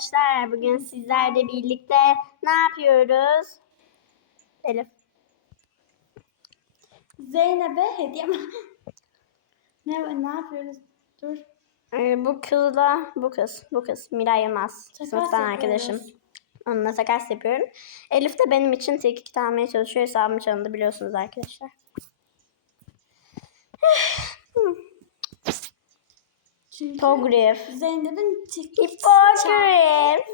Arkadaşlar bugün sizlerle birlikte ne yapıyoruz? Elif. Zeynep'e hediye mi? ne, ne yapıyoruz? Dur. Ee, bu kızla bu kız, bu kız Miray Yılmaz. Takas Sınıftan yapıyoruz. arkadaşım. Onunla takas yapıyorum. Elif de benim için tekik almaya çalışıyor. Hesabım çalındı biliyorsunuz arkadaşlar. Çünkü Hipogrif. Zeynep'in çek Hipogrif.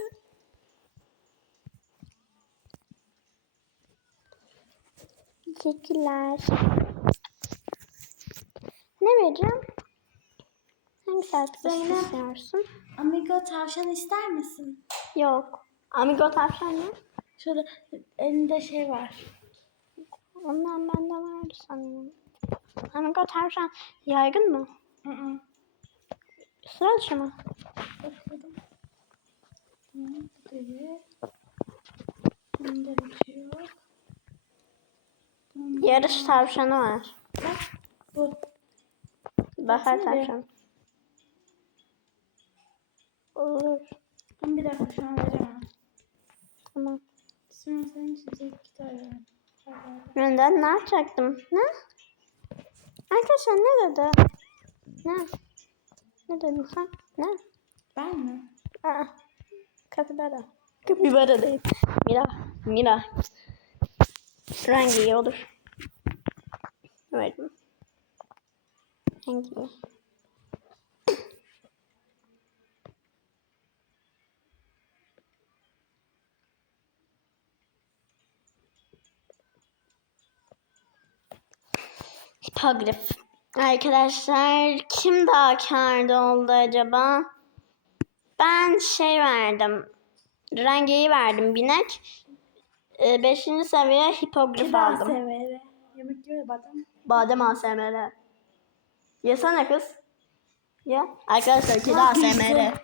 Teşekkürler. Ne vereceğim? Hangi şarkı Zeynep. istiyorsun? Amigo tavşan ister misin? Yok. Amigo tavşan ne? Şurada elinde şey var. Ondan bende vardı sanırım. Amigo tavşan yaygın mı? Hı hı. Sıra dışı mı? Bakalım. Bu. Bunda bir şey yok. Bunda Yarış tavşanı var. bak, bu. Bahar tavşanı. Olur. Ben bir dakika şu an veremem. Tamam. Sonra senin için tek iki tane ver. Ver, ver. Önden ne yapacaktım? Ne? Arkadaşlar ne dedi? Ne? Ne dedin sen? Ne? Ben mi? Aa. Kapibara. Kapibara değil. Mira. Mira. Rengi iyi olur. Verdim. Rengi iyi. Hipogrif. Arkadaşlar kim daha kârda oldu acaba? Ben şey verdim. Rengeyi verdim binek. Ee, beşinci seviye hipogrif Kibar aldım. severi. Yemek yiyor ya badem. Badem ASMR. Yesene kız. Ya. Arkadaşlar kedi Ah, ASMR. güzel.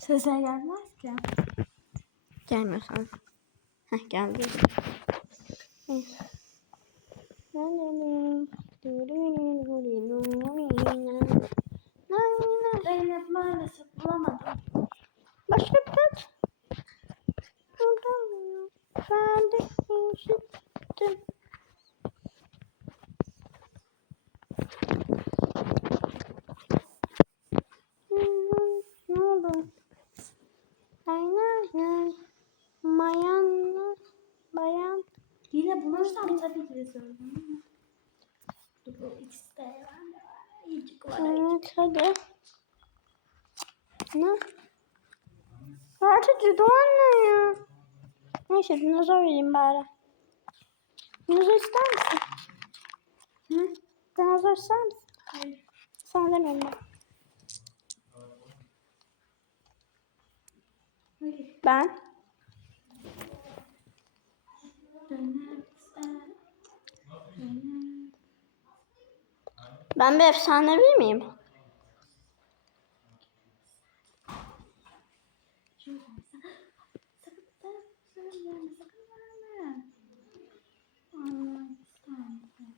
Sesler gelmez ki. Gelmiyor sana. Heh geldi. Zeynep maalesef bulamadım. Başka bir tat. Bulamıyorum. Ben de işittim. Ne oldu? Aynen. Mayan. Bayan. Yine bulursam tabii ki de söyleyeyim. Dur bu ikisi de var. İyicik var. Evet hadi. Ne? Artık Doğan ne ya? Neyse dinozor vereyim bari. Dinozor ister misin? Hı? Dinozor ister misin? Hayır. Sana demiyorum ben. Hayır. Ben. Zeynep sen. Zeynep. Ben bir efsanevi miyim? Şuradan sen. Sakın sen. Sakın verme. Sakın verme. Allah ister misin?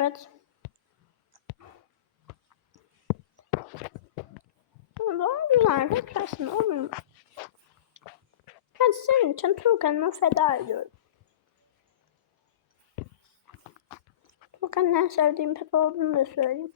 Evet. Daha güzel. Beklersin olmuyor mu? Hadi senin için Tuğkan'ımı feda ediyorum. Tuğkan'ın en sevdiğim Pepe olduğunu da söyleyeyim.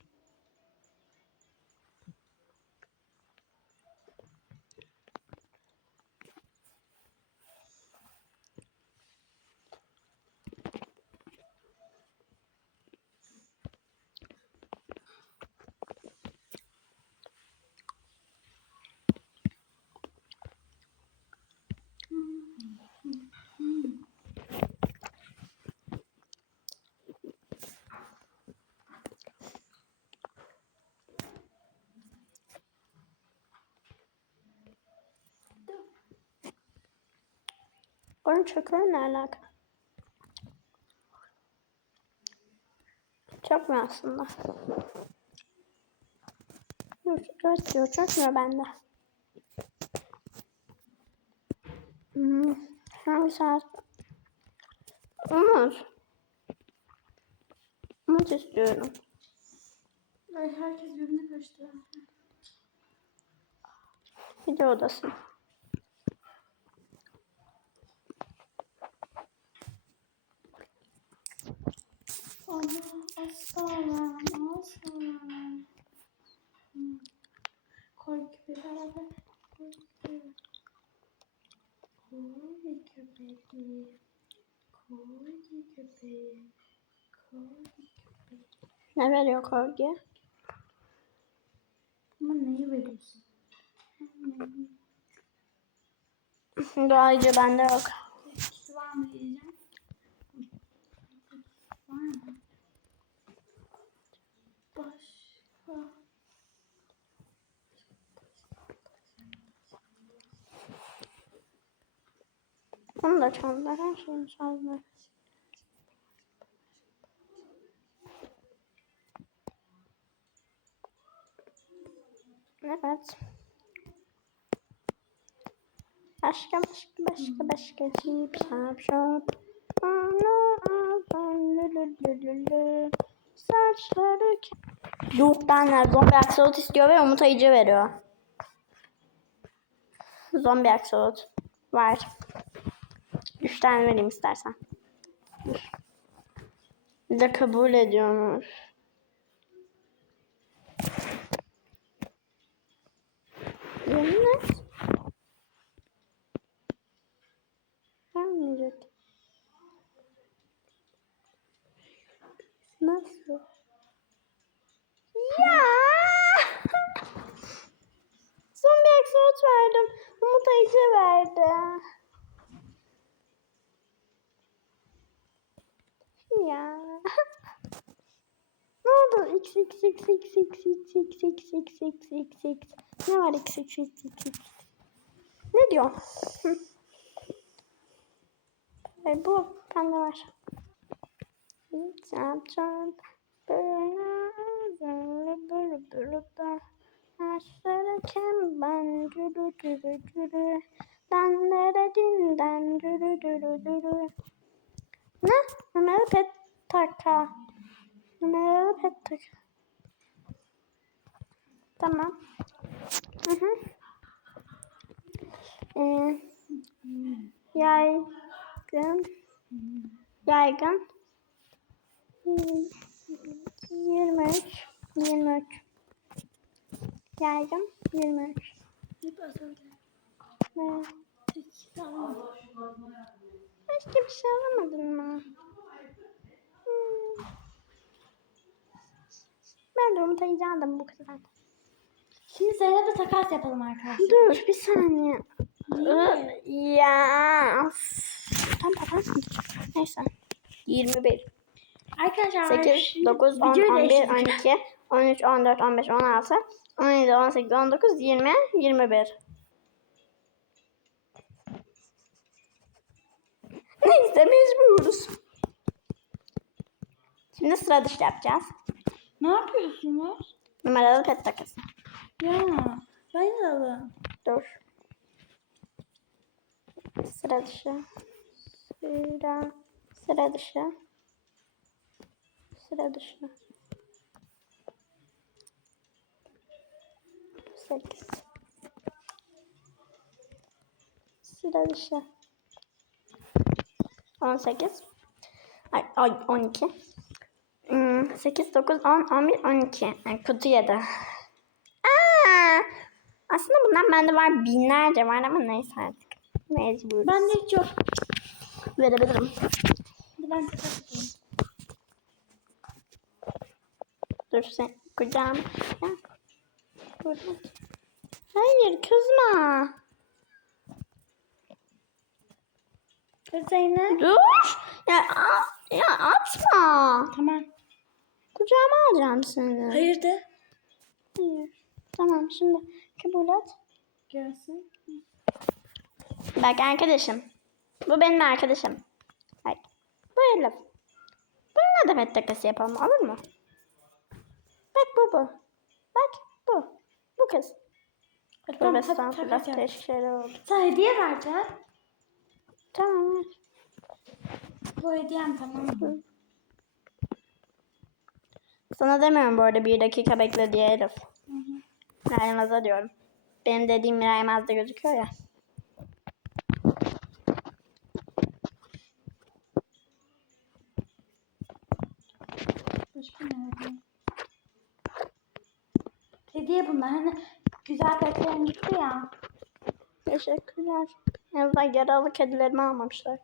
Onun çöküğü ne alaka? Çok mu aslında? Evet diyor. Çökmüyor bende. Hmm. Hangi saat? Umut. Umut istiyorum. Ay herkes birbirine karıştı. Video odası. Allah aslan. Hmm. Koy gibi beraber. Koy köpeği. Koy köpeği. Koy köpeği. Ne veriyor korgi? Ama neyi veriyorsun? Doğayıcı bende yok. Etkisi var mı diyeceğim. Var mı? Başka. Onu da çaldılar. Her şeyini çaldılar. Evet. Başka başka başka başka zip shop shop. Saçları ke- Yok benler zombi aksolot istiyor ve Umut Ayıcı veriyor. Zombi aksolot. Var. Üç tane vereyim istersen. Dur. Bir de kabul ediyormuş. Yemin et. Vermeyecek. Nasıl? Ya! Son bir aksolot verdim. Umut Ayıcı verdi. Ya. ne oldu? X X X X X X X X X X X Ne var X X X X X Ne diyor? E, bu bende var. Çarp böyle böyle böyle böyle Aşırıken ben dürü dürü dürü Dandere dinden dürü dürü dürü ne? Numaralı pet taka. Pet taka. Tamam. Hı hı. Ee, yaygın. Yaygın. Hmm, 23. 23. Yaygın 23. Hep azaldı. Ne? Hiç tamam. Başka bir şey alamadın mı? Ben de aldım bu kadar. Şimdi Zeynep'le takas yapalım arkadaşlar. Dur bir saniye. Ya. Tam param mı? Neyse. 21, Arkadaşlar 8, şimdi 9, 10, videoyu 11, değiştirdik. 12, 13, 14, 15, 16, 17, 18, 19, 20, 21. Neyse mecburuz. Şimdi sıra dışı yapacağız. Ne yapıyorsunuz? Numaralı pet takası. Ya ben de alın. Dur. Sıra dışı. Sıra. Sıra dışı. Sıra dışı. Sekiz. Sıra dışı. On sekiz. Ay, ay on iki. Hmm, sekiz, dokuz, on, on bir, on iki. Yani kutu yedi. Aa! Aslında bundan bende var binlerce var ama neyse artık. Mecbur. Ben de hiç yok. verebilirim. Hadi ben takas yapayım. Dur sen. Burada. Hayır kızma. Hadi Zeynep. Dur. Ya, ya atma. Tamam. Kucağıma alacağım seni. Hayır de. Hayır. Tamam şimdi kabul et. Görsün. Bak arkadaşım. Bu benim arkadaşım. Bak. Bu Elif. Bununla da pet takası yapalım olur mu? Bak bu bu. Bak bu. kız. Hadi tamam, hadi estağfurullah. Değişik şeyler oldu. Sana hediye vereceğim. Tamam. Bu hediyem tamam mı? Sana demiyorum bu arada bir dakika bekle diye. Miray Yılmaz'a diyorum. Benim dediğim Miray Yılmaz'da gözüküyor ya. Başka ne hediye? Hediye bunlar. Hani güzel petlerim gitti ya. Teşekkürler. En azından yaralı kedilerimi almamışlar.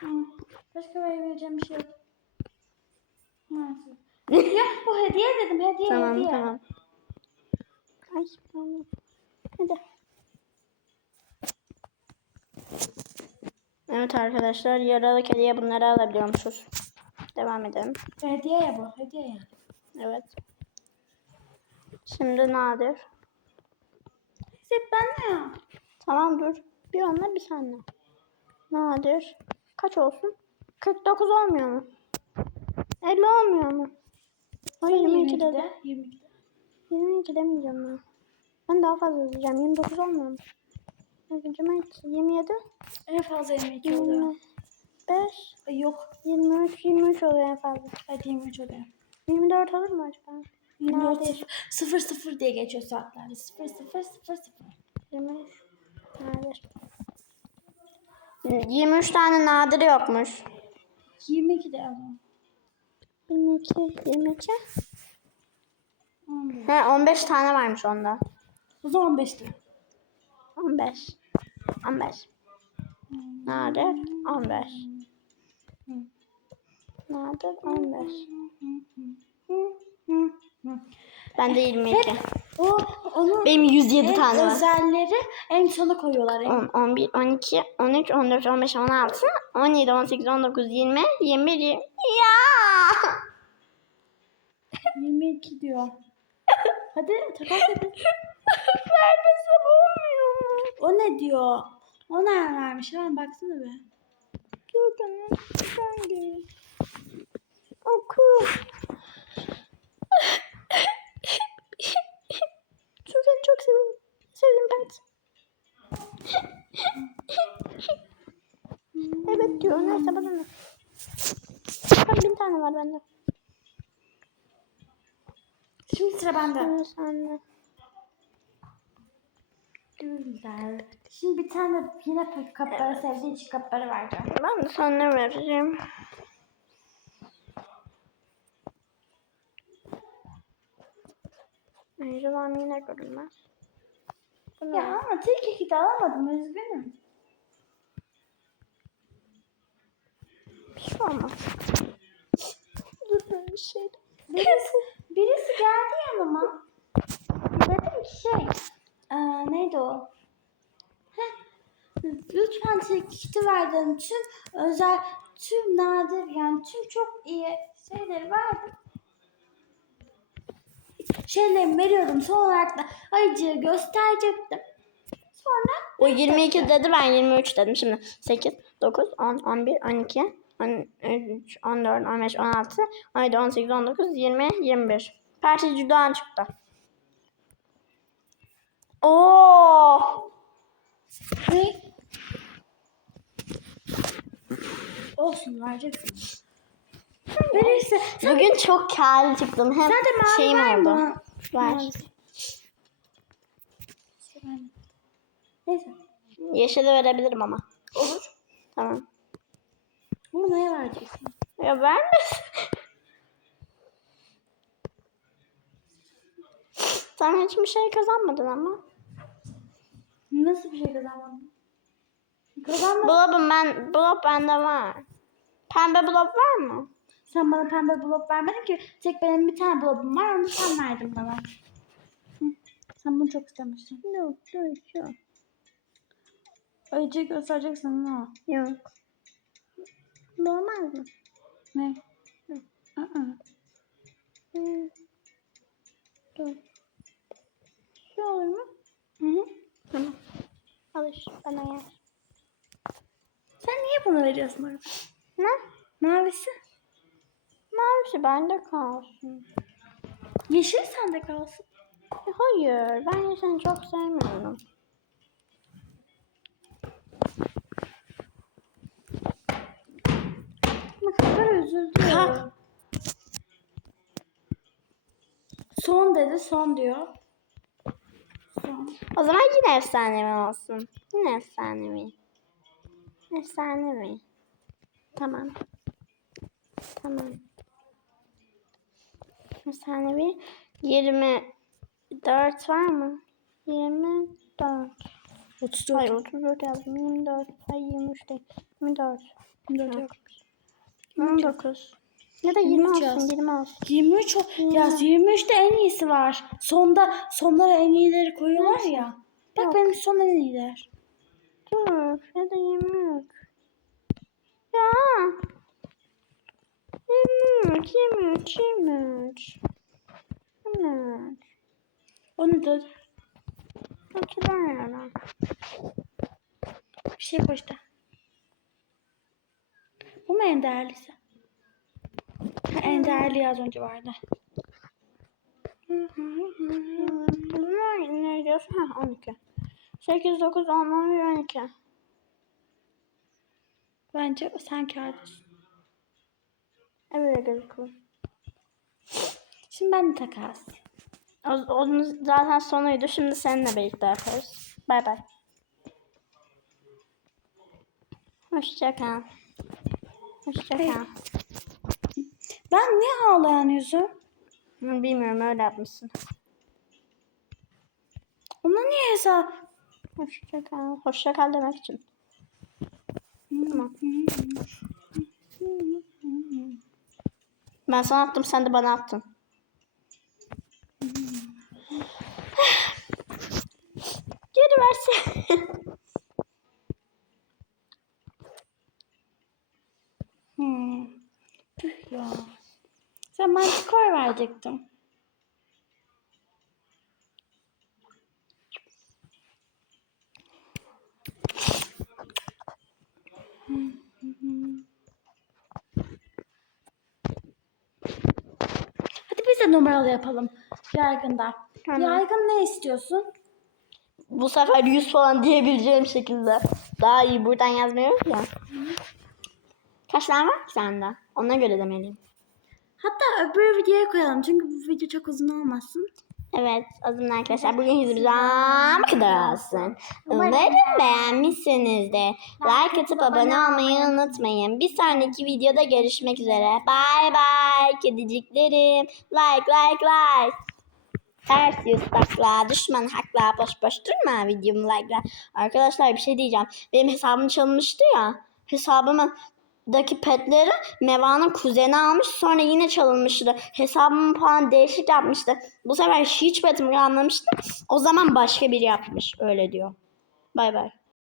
Hı. Başka verebileceğim bir şey yok. Maalesef. ya bu hediye dedim. Hediye Tamam hediye. tamam. Ay tamam. Hadi. Evet arkadaşlar yaralı kediye bunları alabiliyormuşuz. Devam edelim. Hediye ya bu. Hediye ya. Evet. Şimdi nadir. Hep ben ya? Tamam dur. Bir onunla bir senle. Nadir. Kaç olsun? 49 olmuyor mu? 50 olmuyor mu? Hayır 22 dedi. 22'de. 22 demeyeceğim ben. Ben daha fazla yazacağım. 29 olmuyor mu? Yazacağım 27, En fazla 22 oluyor. 25, Ay, Yok. 23, 23 oluyor en fazla. Hadi 23 oluyor. 24 olur mu acaba? 24 Nadir. 0 0 diye geçiyor saatlerde. 0 0 0 0. 23. Nadir. 23 tane nadir yokmuş. 22 de ama. 22, 22. 11. He 15 tane varmış onda. O zaman 15 lira. 15. 15. Nadir 15. Nadir 15. Ben de 22. O onun Benim 107 en tane var. özelleri en sona koyuyorlar. En. 10, 11, 12, 13, 14, 15, 16, 17, 18, 19, 20, 21, 20. Ya! 22 diyor. Hadi takas edin. O ne diyor? O nereden vermiş? Hemen baksana be. Dur canım. Sen gel. Oku. Seni çok seviyorum. Sevdim ben. evet diyor. Neyse bana ne? Bak bin tane var bende. Şimdi sıra bende. Evet anne. Güzel. Şimdi bir tane yine kapları sevdiği için kapları vereceğim. Ben de sana vereceğim. Meczulam yine görünmez. Bu ne? Ya ama tilki de alamadım üzgünüm. Bir şey olmaz. Dur ben bir şey birisi geldi yanıma. Dedim ki şey, eee, neydi o? Heh, lütfen tilki verdim. Tüm özel, tüm nadir yani tüm çok iyi şeyleri verdim. Şeylerimi veriyordum. Son olarak da ayıcığı gösterecektim. Sonra O 22 dedi ben 23 dedim şimdi. 8, 9, 10, 11, 12, 13, 14, 15, 16, 17, 18, 19, 20, 21. Parti cüdan çıktı. Oo! ne? Olsun vereceksin. Verirse. Bugün çok kârlı çıktım. Hem Sende mavi şeyim var oldu. mı? Var. Mavi. Neyse. Yeşili verebilirim ama. Olur. Tamam. Bunu neye vereceksin? Ya verme. Sen hiçbir şey kazanmadın ama. Nasıl bir şey kazanmadın? Kazanmadın. Blob'um ben, blob bende var. Pembe blob var mı? Sen bana pembe blok vermedin ki. Tek benim bir tane blobum var. Onu sen verdin bana. Hı. Sen bunu çok istemiştin. Yok, yok, yok. Ayıcığı göstereceksin ha. Yok. Bu olmaz mı? Ne? Aa. Hmm. Dur. Şu olur mu? Hı hı. Tamam. Alış bana gel. Sen niye bunu veriyorsun bana? Ne? Mavisi. Mavisi bende kalsın. Yeşil sende kalsın. E, Hayır ben seni çok sevmiyorum. Ne kadar üzüldü. Ha. Son dedi son diyor. O zaman yine efsanevi olsun. Yine efsanevi. Efsanevi. Tamam. Tamam. Efsanevi 24 var mı? 24. 34. Hayır 34 yazdım. 24. Hayır 23 değil. 24. 24 Yok. yok. 19. Ya da 20 23 olsun. yaz. 20 olsun. 23 o- yaz 23'te en iyisi var. Sonda sonlara en iyileri koyuyorlar ya. Bak Yok. benim son en iyiler. Dur. Ya da 23. Ya. 23. 23. 23. 23. O ne dedi? Hatırlamıyorum. Bir şey koştu. Bu mu en değerlisi? En değerli az önce vardı. Ne diyorsun? Ha 12. 8, 9, 10, 11, 12. Bence sen kârdasın. Evet gözüküyor. Şimdi ben de takas. O, onun zaten sonuydu. Şimdi seninle birlikte yaparız. Bay bay. Hoşça kal. Hoşça Hey. kal. Ben niye ağlayan yüzüm? Bilmiyorum öyle yapmışsın. Ona niye hesap? Hoşça kal. Hoşça kal demek için. Tamam. Ben sana attım sen de bana attın. Geri versene. Hmm. Tüh ya. Sen mantikor verecektim. Hadi biz de numaralı yapalım. Yaygında. Tamam. Yaygın ne istiyorsun? Bu sefer 100 falan diyebileceğim şekilde. Daha iyi buradan yazmıyoruz ya. Kaç tane var ki sende? Ona göre demeliyim. Hatta öbür videoya koyalım. Çünkü bu video çok uzun olmasın. Evet, o zaman arkadaşlar bugün yüzümüzden bu kadar olsun. Umarım beğenmişsinizdir. Like atıp abone olmayı unutmayın. Bir sonraki videoda görüşmek üzere. Bye bye kediciklerim. Like like like. Ters yüz takla, düşman hakla, boş boş durma videomu like'la. Arkadaşlar bir şey diyeceğim. Benim hesabım çalınmıştı ya. Hesabımdaki petleri Meva'nın kuzeni almış sonra yine çalınmıştı. Hesabımı falan değişik yapmıştı. Bu sefer hiç petim kalmamıştı. O zaman başka biri yapmış. Öyle diyor. Bay bay.